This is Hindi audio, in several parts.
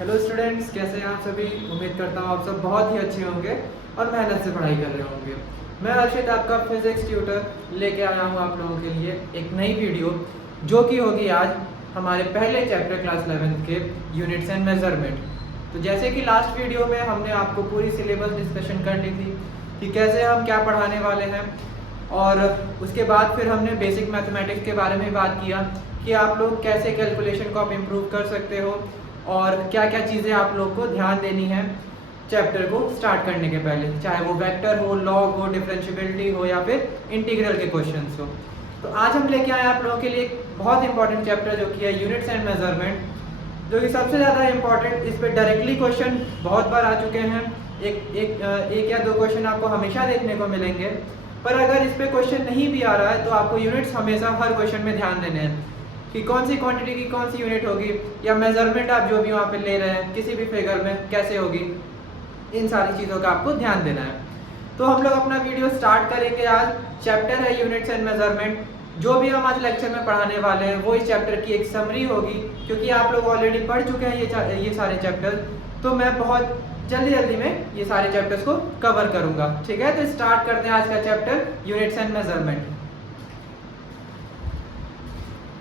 हेलो स्टूडेंट्स, कैसे हैं आप सभी। उम्मीद करता हूँ आप सब बहुत ही अच्छे होंगे और मेहनत से पढ़ाई कर रहे होंगे। मैं अर्शित, आपका फिजिक्स ट्यूटर लेके आया हूँ आप लोगों के लिए एक नई वीडियो, जो कि होगी आज हमारे पहले चैप्टर क्लास 11 के यूनिट्स एंड मेजरमेंट। तो जैसे कि लास्ट वीडियो में हमने आपको पूरी सिलेबस डिस्कशन कर ली थी कि कैसे हम क्या पढ़ाने वाले हैं, और उसके बाद फिर हमने बेसिक मैथमेटिक्स के बारे में बात किया कि आप लोग कैसे कैलकुलेशन को आप इम्प्रूव कर सकते हो और क्या क्या चीज़ें आप लोग को ध्यान देनी है चैप्टर को स्टार्ट करने के पहले, चाहे वो वेक्टर हो, लॉग हो, डिफरेंशियबिलिटी हो या फिर इंटीग्रल के क्वेश्चंस हो। तो आज हम लेके आए आप लोगों के लिए एक बहुत इंपॉर्टेंट चैप्टर जो कि है यूनिट्स एंड मेजरमेंट, जो कि सबसे ज़्यादा इंपॉर्टेंट। इस पर डायरेक्टली क्वेश्चन बहुत बार आ चुके हैं, एक या दो क्वेश्चन आपको हमेशा देखने को मिलेंगे। पर अगर इस पर क्वेश्चन नहीं भी आ रहा है तो आपको यूनिट्स हमेशा हर क्वेश्चन में ध्यान देने हैं कि कौन सी क्वांटिटी की कौन सी यूनिट होगी, या मेजरमेंट आप जो भी वहाँ पे ले रहे हैं किसी भी फिगर में कैसे होगी, इन सारी चीज़ों का आपको ध्यान देना है। तो हम लोग अपना वीडियो स्टार्ट करेंगे। आज चैप्टर है यूनिट्स एंड मेजरमेंट। जो भी हम आज लेक्चर में पढ़ाने वाले हैं वो इस चैप्टर की एक समरी होगी, क्योंकि आप लोग ऑलरेडी पढ़ चुके हैं ये सारे चैप्टर। तो मैं बहुत जल्दी में ये सारे चैप्टर्स को कवर करूंगा। ठीक है, तो स्टार्ट करते हैं आज का चैप्टर यूनिट्स एंड मेजरमेंट।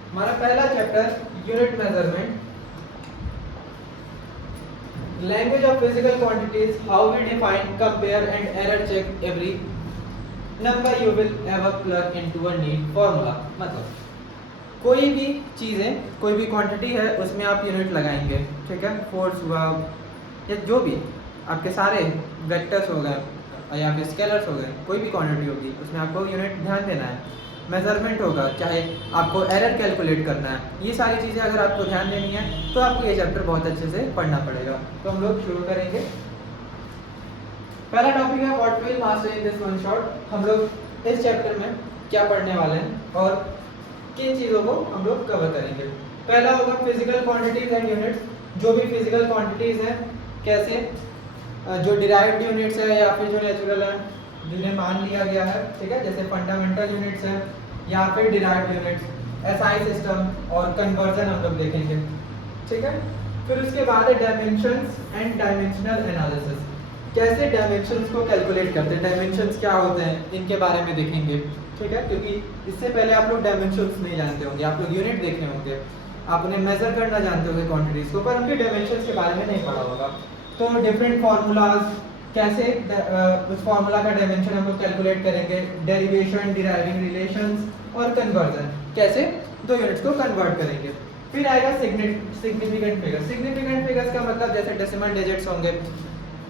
हमारा पहला chapter unit measurement, language of physical quantities, how we define, compare and error check every number you will ever plug into a NEET formula. मतलब कोई भी चीज़ें, कोई भी क्वांटिटी है उसमें आप यूनिट लगाएंगे। ठीक है, फोर्स हुआ या जो भी आपके सारे वेक्टर्स हो गए या फिर स्केलर्स हो गए, कोई भी क्वांटिटी होगी उसमें आपको यूनिट ध्यान देना है। मेजरमेंट होगा, चाहे आपको एरर कैलकुलेट करना है, ये सारी चीज़ें अगर आपको ध्यान देनी है तो आपको ये चैप्टर बहुत अच्छे से पढ़ना पड़ेगा। तो हम लोग शुरू करेंगे। पहला टॉपिक है what will master in this one shot. हम लोग इस चैप्टर में क्या पढ़ने वाले हैं और किन चीज़ों को हम लोग कवर करेंगे। पहला होगा फिजिकल क्वांटिटीज एंड यूनिट्स। जो भी फिजिकल क्वांटिटीज हैं, कैसे जो डिराइव्ड यूनिट्स है या फिर जो नेचुरल है, जिन्हें मान लिया गया है, ठीक है, जैसे फंडामेंटल यूनिट्स है या फिर डिराइव्ड यूनिट्स, एसआई सिस्टम और कन्वर्जन हम लोग देखेंगे। ठीक है, फिर उसके बाद है डायमेंशंस एंड डायमेंशनल एनालिसिस। कैसे डायमेंशंस को कैलकुलेट करते हैं, डायमेंशंस क्या होते हैं, इनके बारे में देखेंगे। ठीक है, क्योंकि इससे पहले आप लोग डायमेंशंस नहीं जानते होंगे, आप लोग यूनिट देखे होंगे, आप उन्हें मेजर करना जानते होंगे क्वांटिटीज को, पर उनके डायमेंशंस के बारे में नहीं पढ़ा होगा। तो डिफरेंट फार्मूलाज, कैसे उस फार्मूला का डायमेंशन हम लोग कैलकुलेट करेंगे, डेरिवेशन, डिराइविंग रिलेशंस और कन्वर्जन, कैसे दो यूनिट्स को कन्वर्ट करेंगे। फिर आएगा सिग्निफिकेंट फिगर्स। सिग्निफिकेंट फिगर्स का मतलब जैसे डेसिमल डिजिट्स होंगे,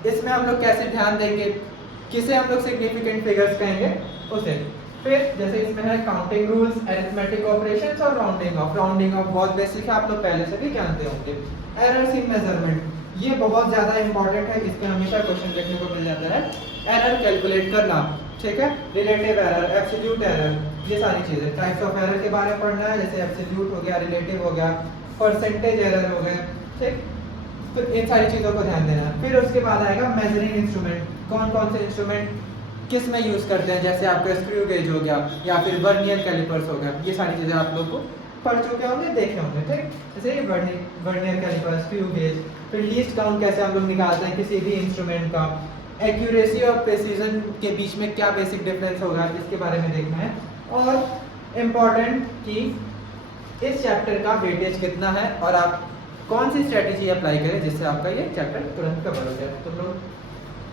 इसमें हम लोग कैसे ध्यान देंगे, किसे हम लोग सिग्निफिकेंट फिगर्स कहेंगे उसे। फिर जैसे इसमें है काउंटिंग रूल्स, अरिथमेटिक ऑपरेशंस और राउंडिंग ऑफ। राउंडिंग ऑफ बहुत बेसिक है, आप लोग पहले से भी जानते होंगे। एरर्स इन मेजरमेंट, ये बहुत ज़्यादा इंपॉर्टेंट है, इस पे हमेशा क्वेश्चन देखने को मिल जाता है। एरर कैलकुलेट करना, ठीक है, रिलेटिव एरर, एब्सोल्यूट एरर, ये सारी चीज़ें। टाइप्स ऑफ एरर के बारे में पढ़ना है, जैसे एब्सोल्यूट हो गया, रिलेटिव हो गया, परसेंटेज एरर हो गए। ठीक, तो इन सारी चीज़ों को ध्यान देना। फिर उसके बाद आएगा मेजरिंग इंस्ट्रूमेंट। कौन कौन से इंस्ट्रूमेंट किस में यूज़ करते हैं, जैसे आपका स्क्रू गेज हो गया या फिर वर्नियर कैलिपर्स हो गया, ये सारी चीज़ें आप लोग को पढ़ चुके होंगे, देखे होंगे। ठीक, जैसे वर्नियर कैलिपर, स्क्रू गेज। फिर लीस्ट काउंट कैसे हम लोग निकालते हैं किसी भी इंस्ट्रूमेंट का। एक्यूरेसी और प्रेसिजन के बीच में क्या बेसिक डिफरेंस होगा, इसके बारे में देखना है। और इम्पॉर्टेंट कि इस चैप्टर का वेटेज कितना है और आप कौन सी स्ट्रेटेजी अप्लाई करें जिससे आपका ये चैप्टर तुरंत कवर हो जाए। तो लोग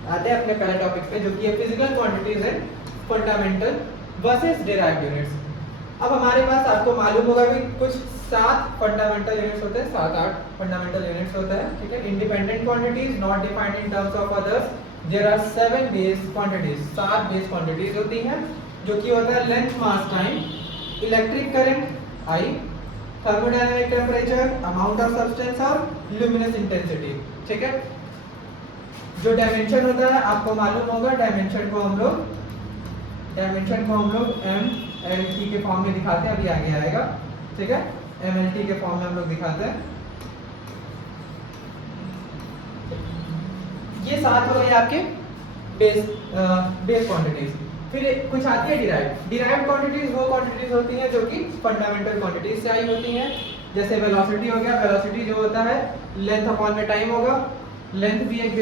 आते हैं अपने पहले टॉपिक पे, जो कि है physical quantities and fundamental versus derived units. अब हमारे पास आपको मालूम होगा कि कुछ 7 फंडामेंटल यूनिट्स होते हैं, 7-8 फंडामेंटल यूनिट्स होता है। ठीक है, independent quantities not defined in terms of others, there are 7 base quantities, 7 base quantities होती हैं, जो कि होता है length, mass, time, electric current I, thermodynamic temperature, amount of substance और ल्यूमिनस इंटेंसिटी। ठीक है, जो डायमेंशन होता है आपको मालूम होगा, डायमेंशन को हम लोग MLT के फॉर्म में दिखाते हैं, अभी आगे आएगा। ठीक है, MLT के फॉर्म में हम लोग दिखाते हैं। ये 7 हो गए आपके बेस क्वांटिटीज। फिर कुछ आती है डिराइव्ड क्वांटिटीज। वो क्वांटिटीज होती हैं जो कि फंडामेंटल क्वांटिटीज से आई होती हैं। जैसे वेलोसिटी हो गया, वेलोसिटी जो होता है लेंथ अपॉन में टाइम होगा, लेंथ भी एक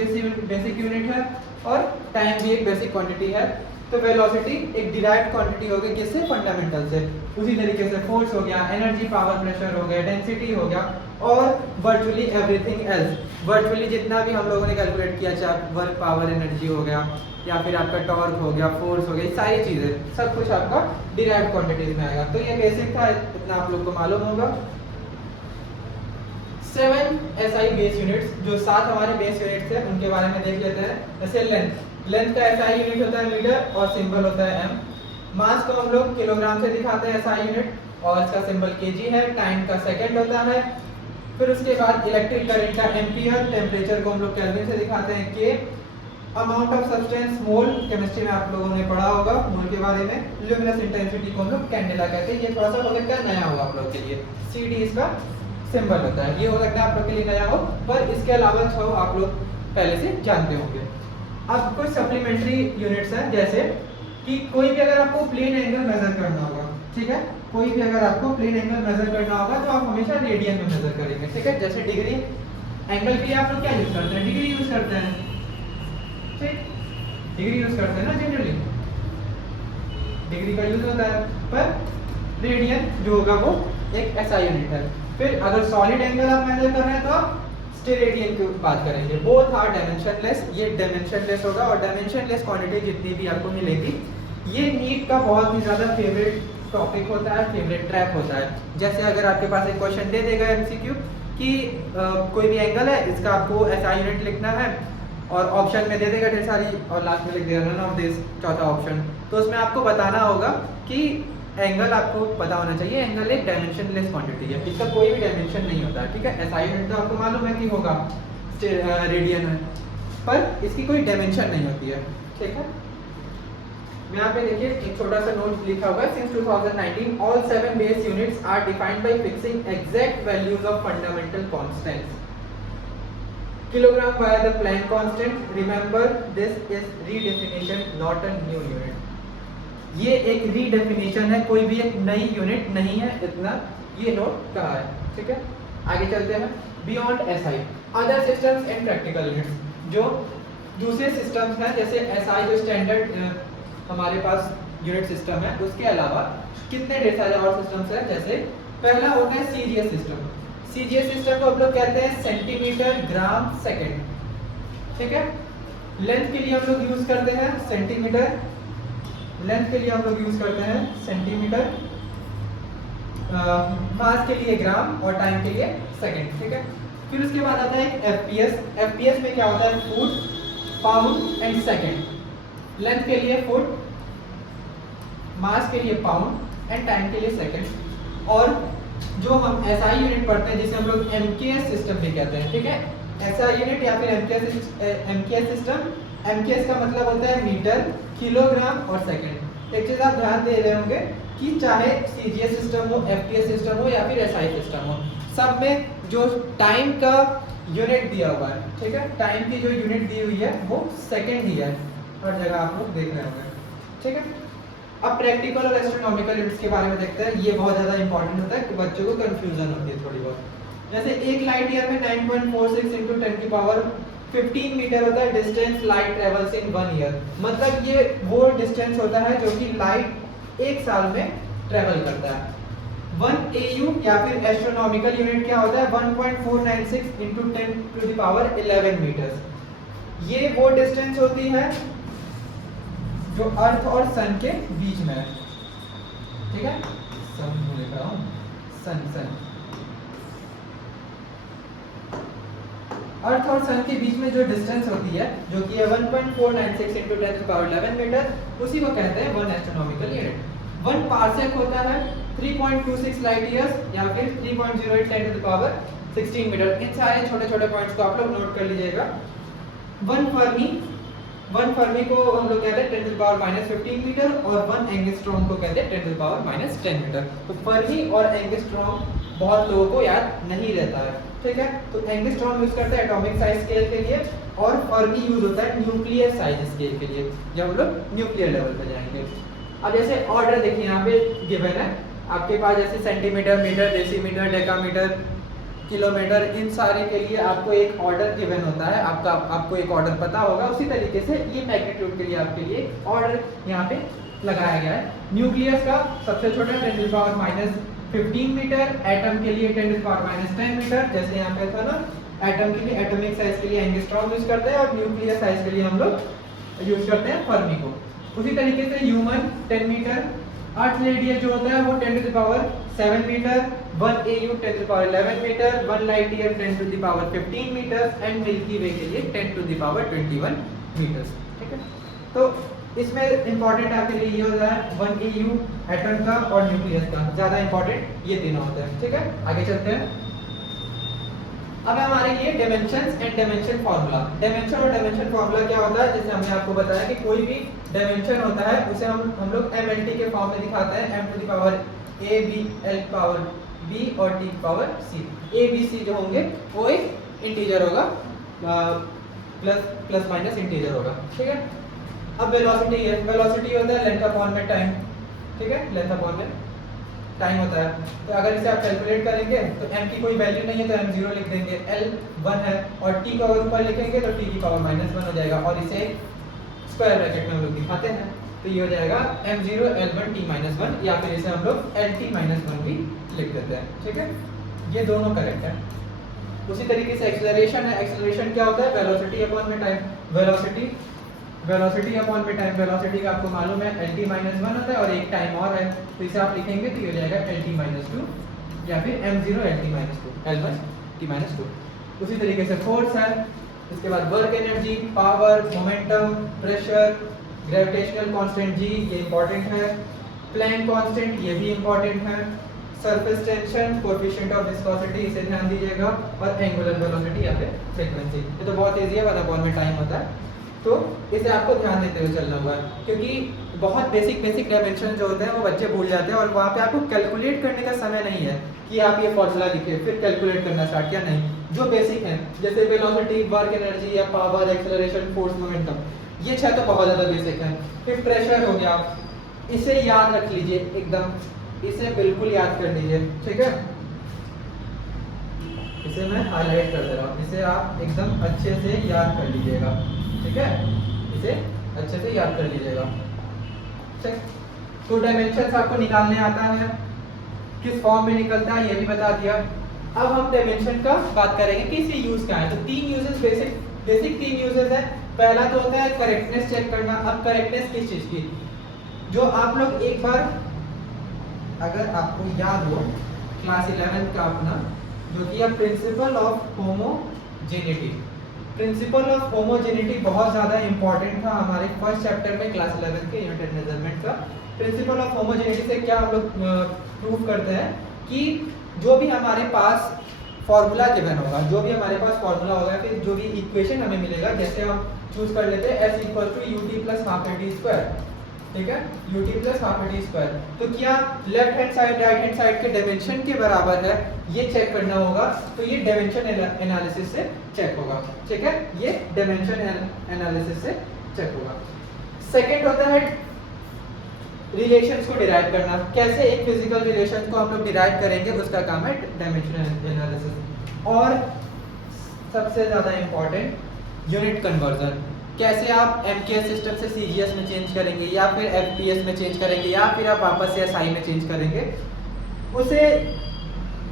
बेसिक यूनिट है और टाइम भी एक बेसिक क्वांटिटी है। तो वेलोसिटी एक डिराइव्ड क्वांटिटी हो गई किससे, फंडामेंटल से। उसी तरीके से फोर्स हो गया, एनर्जी, पावर, प्रेशर हो गया, डेंसिटी हो गया और वर्चुअली एवरीथिंग एल्स, वर्चुअली जितना भी हम लोगों ने कैलकुलेट किया, चाहे वर्क, पावर, एनर्जी हो गया या फिर आपका टॉर्क हो गया, फोर्स हो गया, सारी चीज़ें सब कुछ आपका डिराइव्ड क्वांटिटीज में आएगा। तो ये बेसिक था, इतना आप लोग को मालूम होगा। 7 SI बेस यूनिट्स, जो 7 हमारे बेस यूनिट्स हैं उनके बारे में देख लेते हैं। जैसे लेंथ का SI यूनिट होता है मीटर और सिंबल होता है m। मास को हम लोग किलोग्राम से दिखाते हैं SI यूनिट और इसका सिंबल kg है। टाइम का सेकंड होता है। फिर उसके बाद इलेक्ट्रिक करंट का एम्पियर, टेम्परेचर को हम लोग केल्विन से दिखाते हैं K। Amount of substance mole, chemistry में आप लोगों ने पढ़ा होगा मोल के बारे में। ल्यूमिनस इंटेंसिटी को हम लोग कैंडेला कहते हैं। ये थोड़ा सा हो सकता है नया होगा आप लोग के लिए, CD इसका सिंबल होता है। ये हो सकता है आप लोग के लिए नया हो, पर इसके अलावा जो आप लोग पहले से जानते होंगे। अब कुछ सप्लीमेंट्री यूनिट्स हैं, जैसे कि कोई भी अगर आपको प्लेन एंगल मेजर करना होगा, ठीक है, कोई भी अगर आपको प्लेन एंगल मेजर करना होगा तो आप हमेशा रेडियन में मेजर करेंगे, ठीक है। जैसे डिग्री एंगल के लिए आप लोग क्या यूज करते हैं, डिग्री यूज करते हैं, ठीक, डिग्री यूज करते हैं ना जनरली, डिग्री का यूज होता है। पर रेडियन जो होगा वो एक ऐसा यूनिट है। फिर अगर सॉलिड एंगल आप मेजर कर रहे हैं तो आप स्टेरेडियन की बात करेंगे। बोथ आर डायमेंशनलेस, ये डायमेंशनलेस होगा और डायमेंशनलेस क्वांटिटी जितनी भी आपको मिलेगी, ये नीट का बहुत ही ज़्यादा फेवरेट टॉपिक होता है, फेवरेट ट्रैक होता है। जैसे अगर आपके पास एक क्वेश्चन दे देगा MCQ कि कोई भी एंगल है, इसका आपको ऐसा यूनिट लिखना है और ऑप्शन में दे देगा ढेर सारी और लास्ट में लिख देगा नन ऑफ दिस, चौथा ऑप्शन। तो उसमें आपको बताना होगा कि एंगल आपको पता होना चाहिए, एंगल एक डायमेंशनलेस क्वांटिटी है, इसका कोई भी डायमेंशन नहीं होता है, ठीक है। SI यूनिट तो आपको मालूम है कि होगा रेडियन है, पर इसकी कोई डायमेंशन नहीं होती है, ठीक है। यहाँ पे देखिए एक छोटा सा नोट लिखा हुआ है, since 2019 all 7 base units are defined by fixing exact values of fundamental constants kilogram by the Planck constant. Remember this is redefinition not a new unit. ये एक रीडेफिनेशन है, कोई भी एक नई यूनिट नहीं है, इतना ये नोट कहा है, ठीक है। आगे चलते हैं। Beyond SI other systems and practical units, जो दूसरे सिस्टम्स हैं जैसे SI जो स्टैंडर्ड हमारे पास यूनिट सिस्टम है, उसके अलावा कितने ढेर सारे और सिस्टम्स हैं। जैसे पहला होता है CGS सिस्टम। CGS सिस्टम को हम लोग कहते हैं सेंटीमीटर ग्राम सेकेंड, ठीक है। लेंथ के लिए हम लोग यूज करते हैं सेंटीमीटर, लेंथ के लिए हम लोग यूज करते हैं सेंटीमीटर, मास के लिए ग्राम और टाइम के लिए सेकंड, ठीक है। फिर उसके बाद आता है एक FPS। FPS में क्या होता है, foot, pound and second. Length के लिए फुट, मास के लिए पाउंड एंड टाइम के लिए सेकंड। और जो हम SI यूनिट पढ़ते हैं जिसे हम लोग MKS सिस्टम भी कहते हैं, ठीक है। SI यूनिट या फिर MKS सिस्टम, MKS का मतलब होता है मीटर, किलोग्राम और सेकंड। एक चीज आप ध्यान दे रहे होंगे कि चाहे CGS सिस्टम हो, FPS सिस्टम हो या फिर SI सिस्टम हो, सब में जो टाइम का यूनिट दिया हुआ है, ठीक है, टाइम की जो यूनिट दी हुई है वो सेकंड ही है, हर जगह आप लोग देख रहे होंगे, ठीक है। अब प्रैक्टिकल और एस्ट्रोनॉमिकल यूनिट्स के बारे में देखते हैं। ये बहुत ज़्यादा इंपॉर्टेंट होता है कि बच्चों को कंफ्यूजन होती है थोड़ी बहुत। जैसे एक लाइट ईयर में 9.46 × 10⁻15 मीटर होता है distance light travels in 1 year. मतलब ये वो डिस्टेंस होता है जो कि लाइट एक साल में ट्रेवल करता है। 1 AU या फिर एस्ट्रोनॉमिकल यूनिट क्या होता है, 1.496 × 10⁻11 मीटर्स। ये वो डिस्टेंस होती है जो अर्थ और सन के बीच में है, ठीक है। सन लिख रहा हूँ, सन अर्थ और सन के बीच में जो डिस्टेंस होती है जो कि है 1.496 × 10⁻11 मीटर, उसी को कहते हैं 1 एस्ट्रोनॉमिकल यूनिट। 1 पार्सेक होता है 3.26 लाइट ईयर्स या फिर 3.08 10⁻16 मीटर। इन सारे छोटे छोटे पॉइंट्स को आप लोग नोट कर लीजिएगा। 1 फर्मी को हम लोग कहते हैं 10⁻15 मीटर और 1 एंगस्ट्रॉम को कहते हैं 10⁻10 मीटर। तो फर्मी और एंगस्ट्रॉम बहुत लोगों को याद नहीं रहता है, ठीक है। तो एंगस्ट्रॉम यूज करते हैं एटॉमिक साइज स्केल के लिए और फर्मी यूज होता है न्यूक्लियर साइज स्केल के लिए, जब हम लोग न्यूक्लियर लेवल पे जाएंगे। अब जैसे ऑर्डर देखिए यहाँ पे गिवन है, आपके पास जैसे centimetre, metre, decimetre, decametre, kilometre, इन सारे के लिए आपको एक ऑर्डर गिवन होता है, आपको एक ऑर्डर पता होगा। उसी तरीके से ये मैग्नीट्यूड के लिए आपके लिए ऑर्डर यहाँ पे लगाया गया है। न्यूक्लियस का सबसे छोटा 10⁻⁻15 मीटर, एटम के लिए 10⁻⁻10 मीटर। जैसे यहाँ पे था ना, एटम के लिए एटॉमिक साइज के लिए एंगस्ट्रॉम यूज करते हैं और न्यूक्लियस साइज के लिए हम लोग यूज करते हैं फर्मी को। उसी तरीके से ह्यूमन 10 मीटर, अर्थ रेडियस जो होता है वो 10⁻7 metre, 1 AU 10⁻11 metre, 1 light year 10⁻15 metre and Milky Way के लिए 10⁻21 मीटर। ठीक है, तो इसमें इंपॉर्टेंट आपके लिए ये होता है 1 AU एटम का और न्यूक्लियस का, ज्यादा इंपॉर्टेंट ये तीनों होते हैं। ठीक है, आगे चलते हैं। अब हमारे लिए dimensions and dimension formula. Dimension और डायमेंशन फार्मूला क्या होता है, जैसे हमने आपको बताया कि कोई भी डायमेंशन होता है उसे हम लोग MLT के फॉर्म में दिखाते हैं, m to the power a b l power b और t power c। a b c जो होंगे वो एक इंटीजर होगा, प्लस माइनस इंटीजर होगा। ठीक है, अब वेलोसिटी है, वेलोसिटी होता है लेंथ अपॉन में टाइम। ठीक है, लेंथ अपॉन में टाइम होता है। तो अगर इसे आप कैलकुलेट करेंगे तो m की कोई वैल्यू नहीं है तो m 0 लिख देंगे, l 1 है और t को अगर ऊपर लिखेंगे तो t की पावर -1 हो जाएगा और इसे स्क्वायर ब्रैकेट में हम लोग दिखाते हैं। तो ये हो जाएगा m0 l1 t -1, या फिर इसे हम लोग lt -1 भी लिख देते हैं। ठीक है, ये दोनों करेक्ट है। उसी तरीके से एक्सेलरेशन है, एक्सेलरेशन क्या होता है, वेलोसिटी अपॉन में टाइम। वेलोसिटी अपॉन में टाइम, वेलोसिटी का आपको मालूम है lt -1 होता है और एक टाइम और है, तो इसे आप लिखेंगे तो ये हो जाएगा lt -2 या फिर m0 lt -2 l1 t -2। उसी तरीके से फोर्स है, इसके बाद work energy, power, momentum, pressure, gravitational constant g, ये इंपॉर्टेंट है। प्लैंक कांस्टेंट, ये भी इंपॉर्टेंट है। Surface tension, coefficient of viscosity, इसे ध्यान दीजिएगा, और एंगुलर वेलोसिटी या फिर फ्रीक्वेंसी। ये तो बहुत इजी है, 1 अपॉन में टाइम होता है, तो इसे आपको ध्यान देते हुए चलना होगा, क्योंकि बहुत बेसिक डायमेंशन जो होते हैं वो बच्चे भूल जाते हैं और वहाँ पे आपको कैलकुलेट करने का समय नहीं है कि आप ये फॉर्मूला लिखे फिर कैलकुलेट करना स्टार्ट किया, नहीं। जो बेसिक है जैसे वेलोसिटी, वर्क एनर्जी या पावर, एक्सेलरेशन, फोर्स, मोमेंटम, ये 6 तो बहुत ज़्यादा बेसिक है। फिर प्रेशर हो गया, इसे याद रख लीजिए एकदम, इसे बिल्कुल याद कर लीजिए। ठीक है, इसे मैं हाईलाइट कर दे रहा हूँ, इसे आप एकदम अच्छे से याद कर लीजिएगा। ठीक है, इसे अच्छे से याद कर लीजिएगा। ठीक, तो डायमेंशंस आपको निकालने आता है, किस फॉर्म में निकलता है ये भी बता दिया। अब हम डायमेंशन का बात करेंगे कि इसे यूज क्या है। तो 3 यूजेस, बेसिक 3 यूजेस है। पहला तो होता है करेक्टनेस चेक करना। अब करेक्टनेस किस चीज की, जो आप लोग एक बार अगर आपको याद हो क्लास 11 का अपना, जो कि है principle of homogeneity. Principle of homogeneity बहुत ज़्यादा इंपॉर्टेंट था हमारे फर्स्ट चैप्टर में क्लास 11 के यूनिट मेजरमेंट का। प्रिंसिपल ऑफ होमोजेनिटी से क्या हम लोग प्रूव करते हैं कि जो भी हमारे पास फॉर्मूला गिवन होगा, जो भी हमारे पास फॉर्मूला होगा, फिर जो भी इक्वेशन हमें मिलेगा, जैसे हम चूज कर लेते हैं s = ut + ½ ठीक है, ut + ½ तो क्या left hand side right hand side के डायमेंशन के बराबर है, ये चेक करना होगा। तो ये डायमेंशन एनालिसिस से चेक होगा। ठीक है, ये डायमेंशन एनालिसिस से चेक होगा। सेकंड होता है रिलेशंस को डिराइव करना। कैसे एक फिजिकल रिलेशन को हम लोग डिराइव करेंगे, उसका काम है डायमेंशन एनालिसिस। और सबसे ज्यादा इंपॉर्टेंट यूनिट कन्वर्जन। कैसे आप MKS सिस्टम से CGS में चेंज करेंगे, या फिर FPS में चेंज करेंगे, या फिर आप वापस से SI में चेंज करेंगे, उसे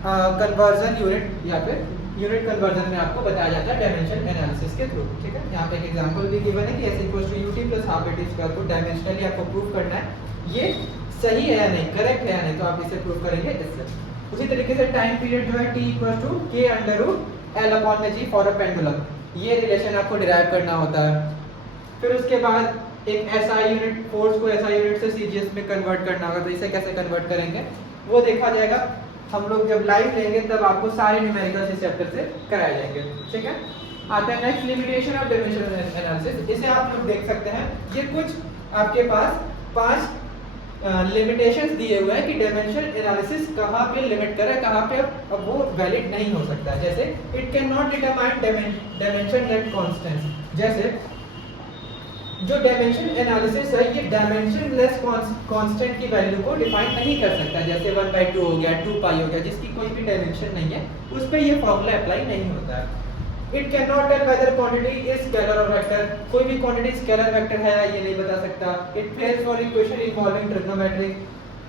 कन्वर्जन यूनिट या फिर यूनिट कन्वर्जन में आपको बताया जाता है डायमेंशन एनालिसिस के थ्रू। ठीक है, यहाँ पे एक एग्जांपल भी गिवन है कि s = ut + ½ को डायमेंशनली आपको प्रूव करना है, ये सही है या नहीं, करेक्ट है या नहीं, तो आप इसे प्रूव करेंगे इससे। उसी तरीके से टाइम पीरियड जो है t = k/L/g for a pendulum, ये रिलेशन आपको डिराइव करना होता है। फिर उसके बाद एक SI यूनिट, फोर्स को SI यूनिट से CGS में कन्वर्ट करना होगा, तो इसे कैसे कन्वर्ट करेंगे वो देखा जाएगा। हम लोग जब लाइव लेंगे तब आपको सारे न्यूमेरिकल्स इस चैप्टर से कराए जाएंगे। ठीक है, आता है next limitation of dimension analysis. इसे आप लोग देख सकते हैं, ये कुछ आपके पास 5 लिमिटेशंस दिए हुए हैं कि डायमेंशन एनालिसिस कहाँ पे लिमिट करे, कहाँ पे अब वो वैलिड नहीं हो सकता है। जैसे it can not determine dimension at constant, जैसे जो डायमेंशन एनालिसिस है ये डायमेंशनलेस कांस्टेंट की वैल्यू को डिफाइन नहीं कर सकता, जैसे 1/2 हो गया, 2 पाई हो गया, जिसकी कोई भी डायमेंशन नहीं है, उस पर ये फॉर्मूला अप्लाई नहीं होता है। It can not tell whether quantity is scalar और वेक्टर, कोई भी क्वांटिटी स्केलर वेक्टर है ये नहीं बता सकता। It fails for equation involving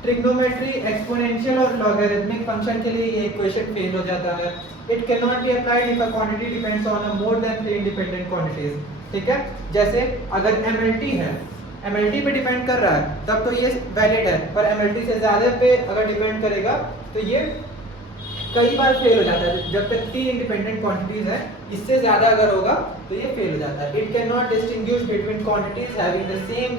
trigonometry, exponential और लॉगरिथमिक फंक्शन के लिए ये इक्वेशन फेल हो जाता है। It can not be applied if a quantity depends on a more than 3 independent quantities, ठीक है। जैसे अगर MLT है, MLT पे डिपेंड कर रहा है तब तो ये वैलिड है, पर MLT से ज़्यादा पे अगर डिपेंड करेगा तो ये कई बार फेल हो जाता है। जब तक 3 इंडिपेंडेंट क्वांटिटीज है, इससे ज़्यादा अगर होगा तो ये फेल हो जाता है। It can not distinguish between quantities having the same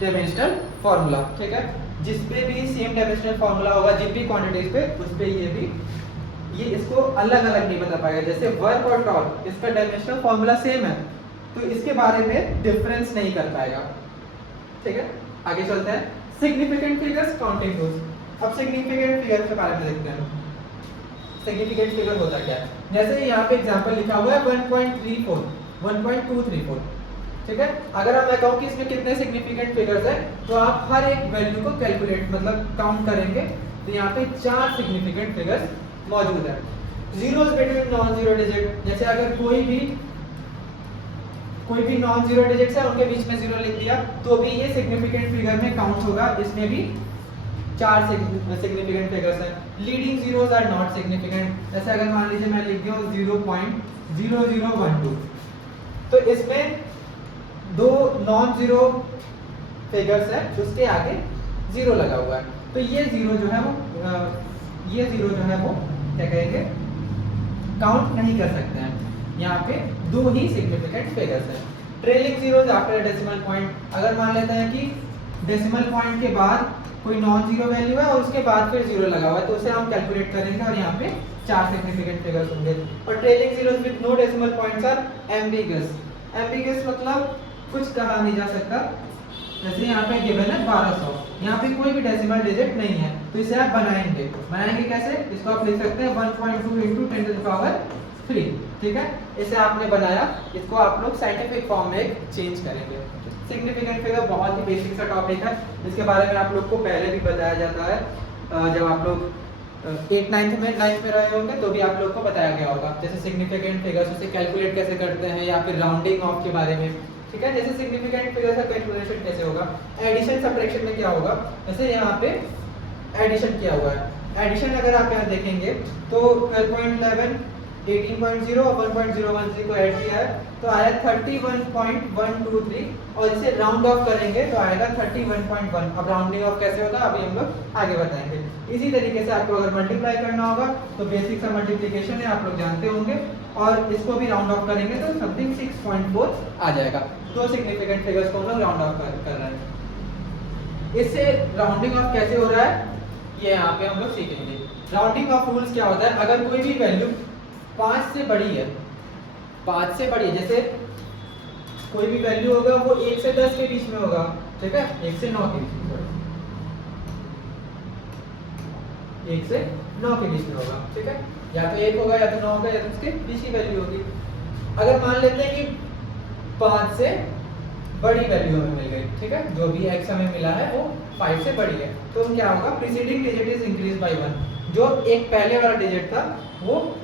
dimensional formula, ठीक है। जिस पे भी सेम डायमेंशनल फार्मूला होगा जिन भी क्वांटिटीज पे, उस पे ये इसको अलग अलग नहीं बता पाएगा। जैसे वर्क और टॉर्क, इसका डायमेंशनल फार्मूला सेम है तो इसके बारे में डिफरेंस नहीं कर पाएगा, ठीक है। आगे चलते हैं, सिग्निफिकेंट फिगर्स, काउंटिंग रूल्स। अब सिग्निफिकेंट फिगर के बारे में देखते हैं। सिग्निफिकेंट फिगर होता क्या है, जैसे यहाँ पे एग्जांपल लिखा हुआ है 1.34, 1.234, ठीक है। अगर हम मैं कहूँ कि इसमें कितने सिग्निफिकेंट फिगर्स हैं, तो आप हर एक वैल्यू को कैलकुलेट मतलब काउंट करेंगे तो यहाँ पे 4 सिग्निफिकेंट फिगर्स मौजूद है। Zeros between non zero digit, जैसे अगर कोई भी नॉन जीरो डिजिट्स है उनके बीच में जीरो लिख दिया तो भी ये सिग्निफिकेंट फिगर में काउंट होगा। इसमें भी 4 सिग्निफिकेंट फिगर्स हैं। Leading zeros are not significant, जैसे अगर मान लीजिए मैं लिख दिया 0.0012, तो इसमें 2 नॉन जीरो फिगर्स है, उसके आगे जीरो लगा हुआ है, तो ये जीरो जो है वो क्या कहेंगे, काउंट नहीं कर सकते हैं। यहाँ पे 2 ही सिग्निफिकेंट फिगर्स हैं। Trailing zeros after decimal point, अगर मान लेते हैं कि डेसिमल पॉइंट के बाद कोई नॉन जीरो वैल्यू है और उसके बाद फिर जीरो लगा हुआ है, तो उसे हम कैलकुलेट करेंगे और यहाँ पे 4 सिग्निफिकेंट फिगर्स होंगे। और trailing zeros with no decimal points are ambiguous. Ambiguous मतलब कुछ कहा नहीं जा सकता। जैसे यहाँ पे गिवन है 1200, यहाँ पे कोई भी डेसिमल डिजिट नहीं है, तो इसे आप बनाएंगे कैसे, इसको आप लिख सकते हैं 1.2 × 10⁻3, ठीक है। इसे आपने बनाया, इसको आप लोग साइंटिफिक फॉर्म में चेंज करेंगे। सिग्निफिकेंट फिगर बहुत ही बेसिक सा टॉपिक है, इसके बारे में आप लोग को पहले भी बताया जाता है। जब आप लोग 8th 9th में रहे होंगे तो भी आप लोग को बताया गया होगा, जैसे सिग्निफिकेंट फिगर्स उसे कैलकुलेट कैसे करते हैं या फिर राउंडिंग ऑफ के बारे में, ठीक है। जैसे सिग्निफिकेंट फिगर्स का कैलकुलेशन कैसे होगा, एडिशन सब्ट्रैक्शन में क्या होगा, जैसे यहाँ पे एडिशन किया हुआ है। एडिशन अगर आप यहाँ देखेंगे तो 12.11, 18.0 और 1.013 को ऐड किया है तो आया 31.123, और इसे राउंड ऑफ करेंगे तो आएगा 31.1। अब राउंडिंग ऑफ कैसे होगा अभी हम लोग आगे बताएंगे। इसी तरीके से आपको अगर मल्टीप्लाई करना होगा तो बेसिक सा मल्टीप्लिकेशन है, आप लोग जानते होंगे, और इसको भी राउंड ऑफ करेंगे तो समथिंग 6.4 आ जाएगा। 2 सिग्निफिकेंट फिगर्स को हम लोग राउंड ऑफ कर रहे हैं। इससे राउंडिंग ऑफ कैसे हो रहा है ये यहाँ पे हम लोग सीखेंगे। राउंडिंग ऑफ रूल्स क्या होता है, अगर कोई भी वैल्यू 5 से बड़ी है, 5 से बड़ी है, जैसे कोई भी वैल्यू होगा वो 1 से 10 के बीच में होगा, ठीक है, 1 से 9 के बीच में, 1 से 9 के बीच में होगा, ठीक है। या तो 1 होगा या तो 9 होगा या तो उसके बीच की वैल्यू होगी। अगर मान लेते हैं कि 5 से बड़ी वैल्यू हमें मिल गई, ठीक है, जो भी x हमें मिला है वो 5 से बड़ी है, तो क्या होगा, preceding digit is increase by 1, जो एक पहले वाला डिजिट था वो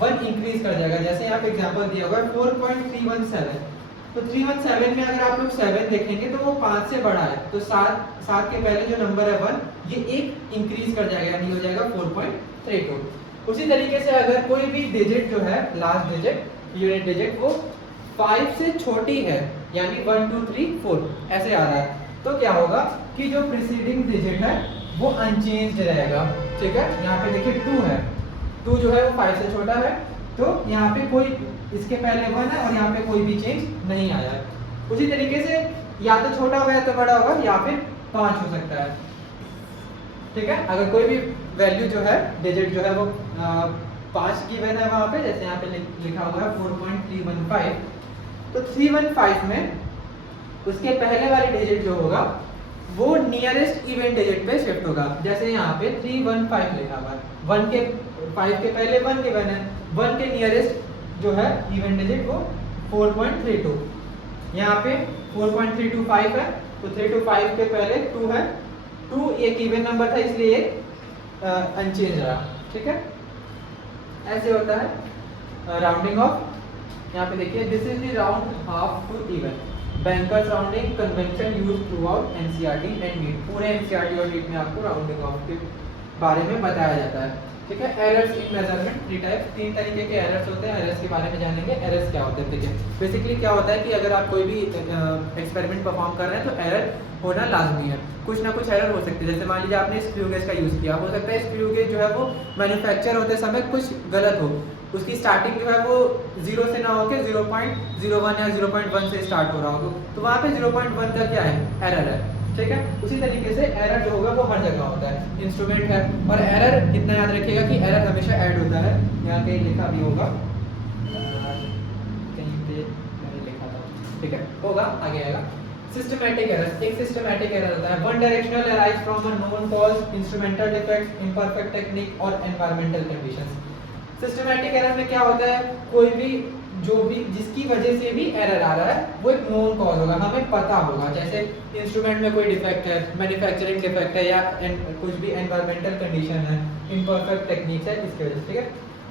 1 इंक्रीज कर जाएगा। जैसे यहाँ पे एग्जांपल दिया हुआ है 4.317, तो 317 में अगर आप लोग 7 देखेंगे तो वो 5 से बड़ा है, तो 7 के पहले जो नंबर है 1 ये 1 इंक्रीज कर जाएगा, यानी हो जाएगा 4.32। उसी तरीके से अगर कोई भी डिजिट जो है लास्ट डिजिट यूनिट डिजिट वो 5 से छोटी है, यानी 1 2 3 4 ऐसे आ रहा है, तो क्या होगा कि जो प्रीसीडिंग डिजिट है वो अनचेंज्ड रहेगा, ठीक है। यहाँ पे देखिए 2 है, 2 जो है वो 5 से छोटा है, तो यहाँ पे कोई इसके पहले 1 है और यहाँ पे कोई भी चेंज नहीं आया है। उसी तरीके से या तो छोटा होगा या तो बड़ा होगा या फिर 5 हो सकता है, ठीक है। अगर कोई भी वैल्यू जो है डिजिट जो है वो 5 गिवन है वहाँ पे, जैसे यहाँ पे लिखा हुआ है 4.315, तो 315 में उसके पहले वाले डिजिट जो होगा वो नियरेस्ट इवन डिजिट पे शिफ्ट होगा। जैसे यहाँ पे 315 लिखा हुआ है, 1 के 5 के पहले 1 गिवन है, 1 के नियरेस्ट जो है इवन डिजिट वो 4.32, यहाँ पे 4.325 है, तो 325 के पहले 2 है, 2 एक इवन नंबर था इसलिए अनचेंज रहा, ठीक है। ऐसे होता है राउंडिंग ऑफ। यहाँ पे देखिए this is the round half to even, bankers rounding convention used throughout NCERT and NEET. पूरे एनसीईआरटी और नीट में आपको राउंडिंग ऑफ के बारे में बताया जाता है, ठीक है। एरर्स इन मेजरमेंट 3 टाइप, 3 तरीके के एरर्स होते हैं। एरर्स के बारे में जानेंगे, एरर्स क्या होते हैं। देखिए बेसिकली क्या होता है कि अगर आप कोई भी एक्सपेरिमेंट परफॉर्म कर रहे हैं तो एरर होना लाजमी है। कुछ ना कुछ एरर हो सकती है, जैसे मान लीजिए आपने स्क्रू गेज का यूज़ किया, हो सकता है स्क्रू गेज जो है वो मैन्युफैक्चर होते समय कुछ गलत हो, उसकी स्टार्टिंग जो है वो 0 से ना होकर 0.01 या 0.1 से स्टार्ट हो रहा हो, तो वहाँ पे 0.1 का क्या है, एरर है, ठीक है। उसी तरीके से एरर जो होगा वो हर जगह होता है, इंस्ट्रूमेंट है। और एरर इतना याद रखिएगा कि एरर हमेशा ऐड होता है, यहाँ कहीं लिखा भी होगा, कहीं पे मैंने लिखा था, ठीक है, होगा आगे आएगा। सिस्टमैटिक एरर, एक सिस्टमैटिक एरर होता है, one directional arise from a known cause, instrumental defect, imperfect technique और एनवायरमेंटल कंडीशंस। सिस्टमैटिक एरर में क्या होता है, कोई भी जो भी जिसकी वजह से भी एरर आ रहा है वो एक नोन कॉज होगा, हमें पता होगा, जैसे इंस्ट्रूमेंट में कोई डिफेक्ट है, मैन्युफैक्चरिंग डिफेक्ट है, या कुछ भी एनवायरमेंटल कंडीशन है, इम्परफेक्ट टेक्निक्स है, इसकी वजह से, ठीक है।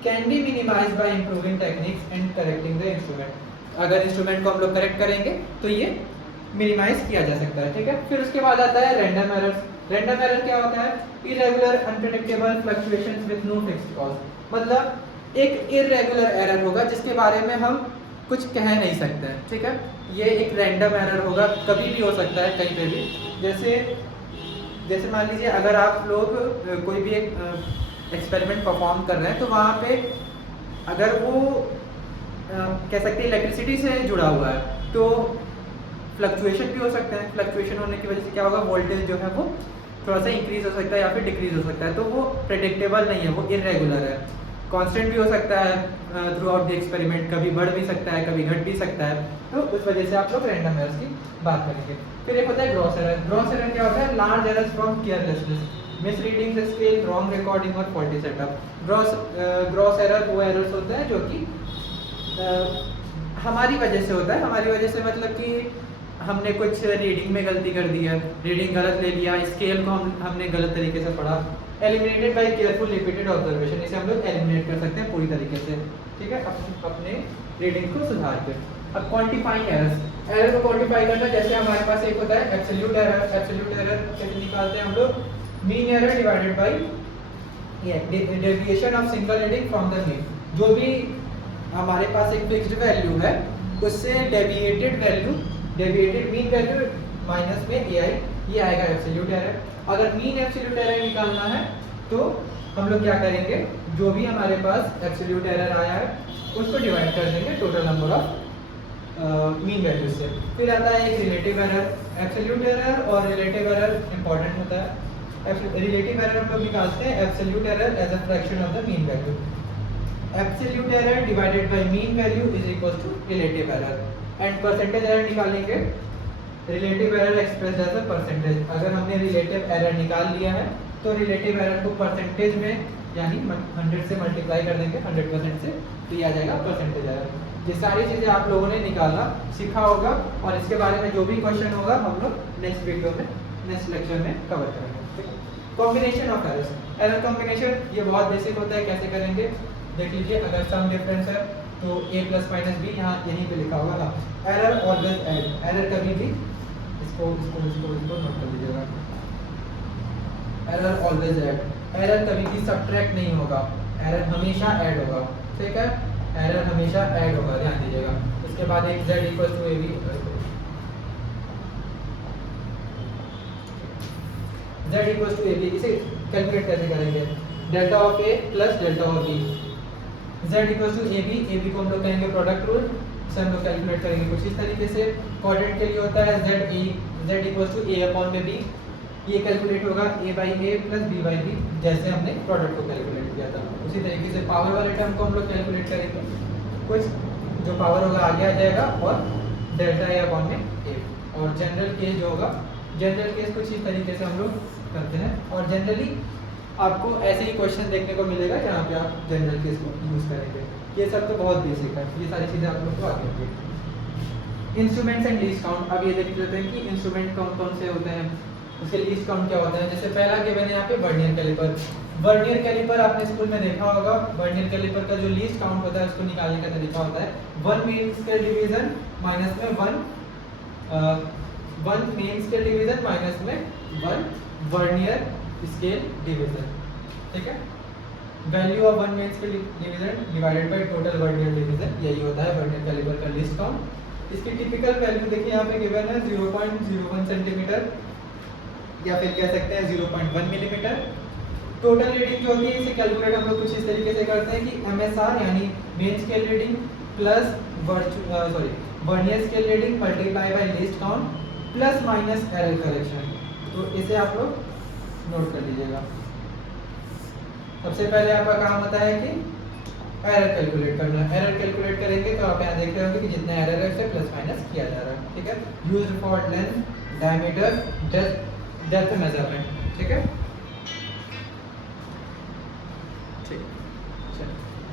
Can be minimised by improving techniques and correcting the instrument. अगर इंस्ट्रूमेंट को हम लोग करेक्ट करेंगे तो ये मिनिमाइज किया जा सकता है, ठीक है। फिर उसके बाद आता है रैंडम एरर्स। रैंडम एरर क्या होता है, irregular unpredictable fluctuations with no fixed cause, मतलब एक इरेगुलर एरर होगा जिसके बारे में हम कुछ कह नहीं सकते हैं, ठीक है। ये एक रैंडम एरर होगा, कभी भी हो सकता है कहीं पे भी। जैसे मान लीजिए अगर आप लोग कोई भी एक एक्सपेरिमेंट परफॉर्म कर रहे हैं तो वहाँ पे अगर वो कह सकते हैं इलेक्ट्रिसिटी से जुड़ा हुआ है तो फ्लक्चुएशन भी हो सकते हैं। फ्लक्चुएशन होने की वजह से क्या होगा, वोल्टेज जो है वो थोड़ा सा इंक्रीज हो सकता है या फिर डिक्रीज हो सकता है, तो वो प्रेडिक्टेबल नहीं है, वो इरेगुलर है। कांस्टेंट भी हो सकता है थ्रू आउट द एक्सपेरिमेंट, कभी बढ़ भी सकता है, कभी घट भी सकता है, तो उस वजह से आप लोग रैंडम एरर्स की बात करेंगे। फिर एक होता है ग्रॉस एरर। ग्रॉस एरर क्या होता है, large errors from carelessness, misreading the scale, wrong recording और फॉल्टी सेटअप। ग्रॉस एरर वो एरर्स होते हैं जो कि हमारी वजह से होता है। हमारी वजह से मतलब कि हमने कुछ रीडिंग में गलती कर दी है, रीडिंग गलत ले लिया, स्केल को हमने गलत तरीके से पढ़ा। Eliminated bye careful repeated observation, इसे हम लोग एलिमिनेट कर सकते हैं पूरी तरीके से, ठीक है, अपने रीडिंग को सुधार कर। अब क्वांटिफाइंग एरर्स, एरर को क्वांटिफाई करना, जैसे हमारे पास एक होता है एब्सोल्यूट एरर। एब्सोल्यूट एरर कैसे निकालते हैं हम लोग, mean error divided bye deviation of single reading from the mean. जो भी हमारे पास एक फिक्स्ड वैल्यू है उससे deviated value, deviated mean value minus में ai, ये आएगा एब्सोल्यूट एरर। अगर मीन एब्सोल्यूट एरर निकालना है तो हम लोग क्या करेंगे, जो भी हमारे पास एब्सोल्यूट एरर आया है उसको डिवाइड कर देंगे total number of mean value से। फिर आता है एक रिलेटिव एरर। एब्सोल्यूट एरर और रिलेटिव एरर इंपॉर्टेंट होता है। रिलेटिव एरर हम लोग निकालते हैं absolute error as a fraction of the mean value. Absolute error divided by mean value is equal to relative error. And percentage error निकालेंगे, relative error express as a percentage. अगर हमने रिलेटिव एरर निकाल लिया है तो रिलेटिव एरर को परसेंटेज में यानी 100 से मल्टीप्लाई कर देंगे 100% से, तो ये आ जाएगा परसेंटेज एरर। ये सारी चीज़ें आप लोगों ने निकालना सीखा होगा और इसके बारे में जो भी क्वेश्चन होगा हम लोग नेक्स्ट वीडियो में, नेक्स्ट लेक्चर में कवर करेंगे। Combination of errors, error combination ये बहुत बेसिक होता है, कैसे करेंगे देख लीजिए। अगर सम डिफरेंस है तो a प्लस माइनस बी, यहाँ यहीं पे लिखा होगा ना। एरर ऑलवेज ऐड, एरर कभी भी इसको नोट कर लीजिएगा। एरर ऑलवेज ऐड, एरर कभी भी सब्ट्रैक्ट नहीं होगा, एरर हमेशा ऐड होगा, ठीक है, एरर हमेशा ऐड होगा, ध्यान दीजिएगा। उसके बाद एक z equal to ab, z equal to ab, इसे कैलकुलेट कैसे करेंगे, delta of a plus delta of b। z equal to ab, ab को हम लोग कहेंगे प्रोडक्ट रूल, इसे हम लोग कैलकुलेट करेंगे कुछ इस तरीके से। क्वाड्रेंट के लिए होता है z equal to a upon में b, ये कैलकुलेट होगा a by a plus b by b, जैसे हमने प्रोडक्ट को कैलकुलेट किया था। उसी तरीके से पावर वाले टर्म को हम लोग कैलकुलेट करेंगे, कुछ जो पावर होगा आगे आ जाएगा और डेल्टा a अपॉन में a। और जनरल केस जो होगा, जनरल केस कुछ इस तरीके से हम लोग करते हैं। और जनरली आपको ऐसे ही क्वेश्चन देखने को मिलेगा जहाँ पे आप जनरल केस को यूज़ करेंगे। ये सब तो बहुत बेसिक है, ये सारी चीज़ें आप लोग को आती होंगी। इंस्ट्रूमेंट्स एंड लीस्ट काउंट, अब ये देख लेते हैं कि इंस्ट्रूमेंट कौन कौन से होते हैं, उसके लीस्ट काउंट क्या होता है। जैसे पहला गिवन है यहाँ पे वर्नियर कैलिपर। वर्नियर कैलिपर आपने स्कूल में देखा होगा, वर्नियर कैलिपर का जो लीस्ट काउंट होता है उसको निकालने का तरीका होता है 1 मेन स्केल डिवीजन माइनस में 1 मेन स्केल डिवीजन माइनस में 1 वर्नियर स्केल डिवीजन, ठीक है। Value of 1 main scale division divided by total vernier division, यही होता है वर्नियर कैलिपर का लीस्ट काउंट। इसकी टिपिकल वैल्यू देखिए यहाँ पे गिवन है 0.01 सेंटीमीटर या फिर कह सकते हैं 0.1 मिलीमीटर। टोटल रीडिंग जो होती है इसे कैलकुलेट हम लोग कुछ इस तरीके से करते हैं कि MSR यानी main scale reading plus vernier scale reading multiply by least count plus minus error correction. तो इसे आप लोग नोट कर लीजिएगा। सबसे पहले आपका काम होता है कि एरर कैलकुलेट करना। एरर कैलकुलेट करेंगे तो आप यहाँ देख रहे होंगे कि जितना एरर है उसे प्लस माइनस किया जा रहा है, ठीक है। Used for length, diameter, depth measurement, ठीक है।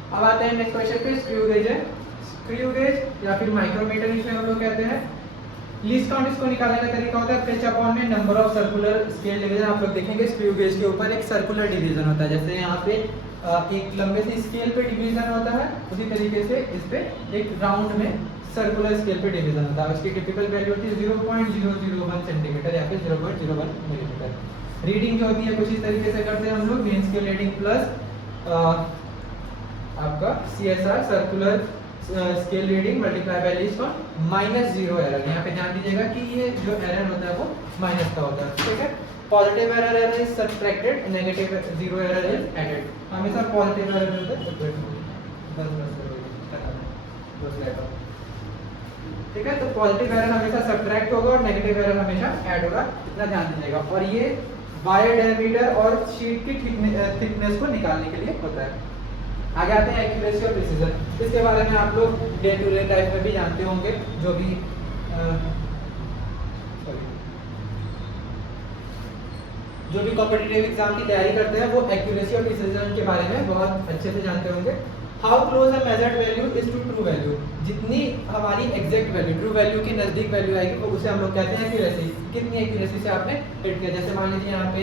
अब आते हैं नेक्स्ट क्वेश्चन पे। स्क्रू गेज है, स्क्रू गेज या फिर माइक्रोमीटर इसे हम लोग कहते हैं। लीस्ट काउंट इसको निकालने का तरीका होता है पिच अपॉन में number of circular scale division. आप लोग देखेंगे स्क्रू गेज के ऊपर एक सर्कुलर डिवीजन होता है, जैसे यहाँ पे एक लंबे से स्केल पे डिवीजन होता है, उसी तरीके से इस पे एक राउंड में सर्कुलर स्केल पे डिवीजन होता है। उसकी टिपिकल वैल्यू होती है 0.001 सेंटीमीटर या फिर 0.01 मिलीमीटर। रीडिंग जो होती है कुछ इस तरीके से करते हैं हम लोग, मेन स्केल रीडिंग प्लस आपका CSR circular scale reading multiply by least count minus 0 error. यहाँ पे ध्यान दीजिएगा कि ये जो एरर होता है वो माइनस का होता है, ठीक है। Positive error is subtracted, negative 0 error is added. हमेशा पॉजिटिव एरर होता है, ठीक है। तो पॉजिटिव एरर हमेशा सब्ट्रैक्ट होगा और नेगेटिव एरर हमेशा ऐड होगा, इतना ध्यान दीजिएगा। और ये वायर डायमीटर और शीट की थिकनेस को निकालने के लिए होता है। आगे आते हैं एक्यूरेसी और प्रिसीजन। इसके बारे में आप लोग डे टू डे लाइफ में भी जानते होंगे, जो भी कॉम्पिटिटिव एग्जाम की तैयारी करते हैं वो एक्यूरेसी और प्रिसीजन के बारे में बहुत अच्छे से जानते होंगे। How close a measured value is to true value, जितनी हमारी एग्जैक्ट वैल्यू ट्रू वैल्यू के नजदीक वैल्यू आएगी तो उसे हम लोग कहते हैं एक्यूरेसी। कितनी एक्यूरेसी से आपने हिट किया, जैसे मान लीजिए यहाँ पे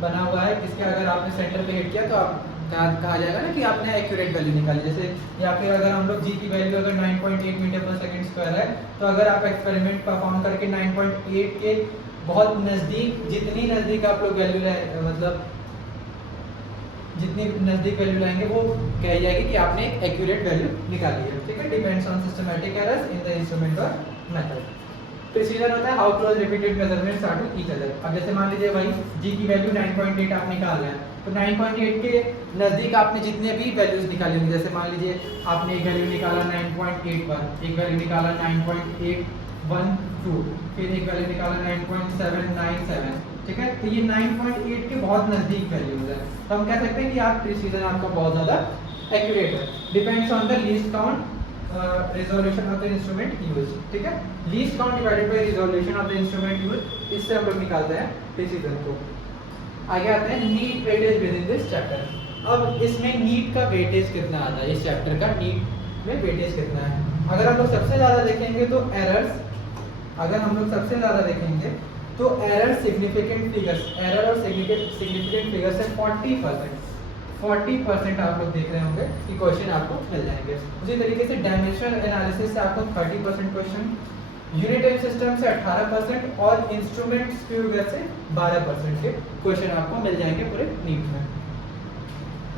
बना हुआ है, इसके अगर आपने सेंटर पे हिट किया तो आप कहा जाएगा ना कि आपने एक्यूरेट वैल्यू निकाली। जैसे या फिर अगर हम लोग जी की वैल्यू अगर 9.8 मीटर पर सेकंड स्क्वायर है तो अगर आप एक्सपेरिमेंट परफॉर्म करके 9.8 के बहुत नज़दीक, जितनी नज़दीक आप लोग वैल्यू मतलब जितनी नज़दीक वैल्यू लाएंगे वो कह जाएगी कि आपने एक्यूरेट वैल्यू निकाली है, ठीक है। Depends on systematic errors in the instrument और मेथड। प्रिसीजन होता है how close repeated measurements are to each other. अब जैसे मान लीजिए भाई जी की वैल्यू 9.8 आप निकाल रहे हैं तो 9.8 के नज़दीक आपने जितने भी वैल्यूज निकाली होंगी, जैसे मान लीजिए आपने एक वैल्यू निकाला 9.81, एक वैल्यू निकाला 9.812, फिर एक वैल्यू निकाला 9.797, ठीक है। तो ये 9.8 के बहुत नज़दीक वैल्यूज है, तो हम कह सकते हैं कि आप प्रिसीजन आपका बहुत ज़्यादा एक्यूरेट है। Depends on the least count resolution of the instrument use, ठीक है। Least count divided by resolution of the instrument use, इससे हम लोग निकालते हैं प्रिसीजन को। आगे आते हैं NEET weightage within this chapter. अब इसमें नीट का वेटेज कितना आता है, इस चैप्टर का नीट में वेटेज कितना है। अगर हम लोग सबसे ज़्यादा देखेंगे तो एरर्स, अगर हम लोग सबसे ज़्यादा देखेंगे तो एरर सिग्निफिकेंट फिगर्स, एरर और सिग्निफिकेंट फिगर्स से 40% आप लोग देख रहे होंगे कि क्वेश्चन आपको मिल जाएंगे। उसी तरीके से डायमेंशनल एनालिसिस से आपको 30% क्वेश्चन, यूनिट टाइम सिस्टम से 18% और इंस्ट्रूमेंट स्क्रू गेज से 12% के क्वेश्चन आपको मिल जाएंगे पूरे नीट में।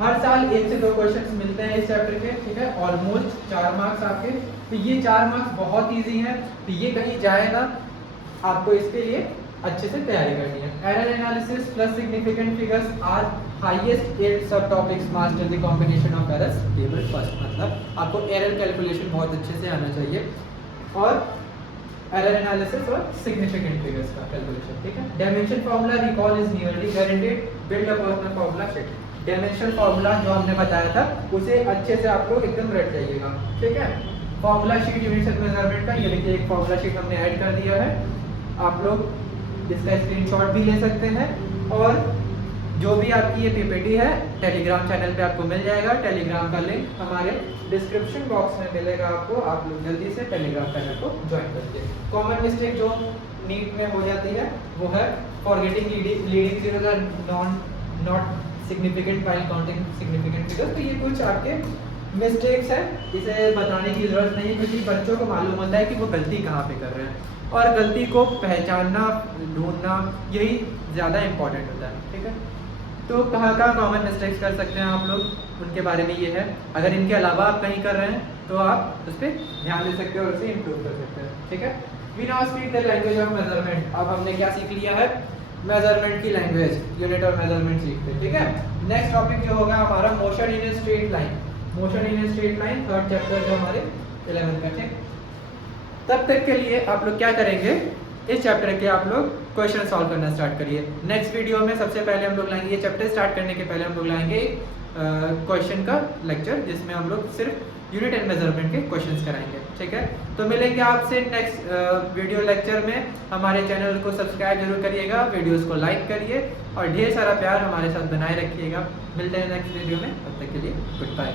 हर साल 1 से 2 क्वेश्चंस मिलते हैं इस चैप्टर के, ठीक है। ऑलमोस्ट 4 मार्क्स आपके, तो ये 4 मार्क्स बहुत इजी हैं, तो ये कहीं जाएगा, आपको इसके लिए अच्छे से तैयारी करनी है। Error analysis plus significant figures are highest 8 subtopics, master the combination of errors table. First मतलब आपको एरर कैलकुलेशन बहुत अच्छे से आना चाहिए और एरर एनालिसिस और सिग्निफिकेंट फिगर्स का कैलकुलेशन, ठीक है। Dimension formula recall is nearly guaranteed, build a personal formula set. Dimension formula जो हमने बताया था उसे अच्छे से आप लोग एकदम रट जाइएगा, ठीक है। Formula sheet unit of measurement का, ये देखिए एक फार्मूला शीट हमने ऐड कर दिया है, आप लोग इसका स्क्रीनशॉट भी ले सकते हैं और जो भी आपकी ये पीपीटी है टेलीग्राम चैनल पे आपको मिल जाएगा। टेलीग्राम का लिंक हमारे डिस्क्रिप्शन बॉक्स में मिलेगा आपको। आप लोग जल्दी से टेलीग्राम चैनल को ज्वाइन करिए। कॉमन मिस्टेक जो नीट में हो जाती है वो है forgetting leading zeros are not significant while counting significant figures. तो ये कुछ आपके मिस्टेक्स है, इसे बताने की ज़रूरत नहीं है क्योंकि बच्चों को मालूम होता है कि वो गलती कहाँ पे कर रहे हैं और गलती को पहचानना ढूंढना यही ज़्यादा इम्पोर्टेंट होता है। ठीक है, तो कहाँ कॉमन मिस्टेक्स कर सकते हैं आप लोग, उनके बारे में ये है। अगर इनके अलावा आप कहीं कर रहे हैं तो आप उस पर ध्यान दे सकते हो और उसे इम्प्रूव कर सकते हैं। ठीक है, we now speak the language of measurement. अब हमने क्या सीख लिया है, मेजरमेंट की लैंग्वेज, यूनिट और मेजरमेंट सीखते हैं। ठीक है, नेक्स्ट टॉपिक जो होगा हमारा motion in a straight line. Motion in a straight line third chapter जो हमारे 11th का। ठीक, तब तक के लिए आप लोग क्या करेंगे, इस चैप्टर के आप लोग क्वेश्चन सॉल्व करना स्टार्ट करिए। नेक्स्ट वीडियो में सबसे पहले हम लोग लाएंगे, ये चैप्टर स्टार्ट करने के पहले हम लोग लाएंगे क्वेश्चन का लेक्चर जिसमें हम लोग सिर्फ यूनिट एंड मेजरमेंट के क्वेश्चंस कराएंगे। ठीक है, तो मिलेंगे आपसे नेक्स्ट वीडियो लेक्चर में। हमारे चैनल को सब्सक्राइब जरूर करिएगा, वीडियोस को लाइक करिए और ढेर सारा प्यार हमारे साथ बनाए रखिएगा। मिलते हैं नेक्स्ट वीडियो में, तब तक के लिए गुड बाय।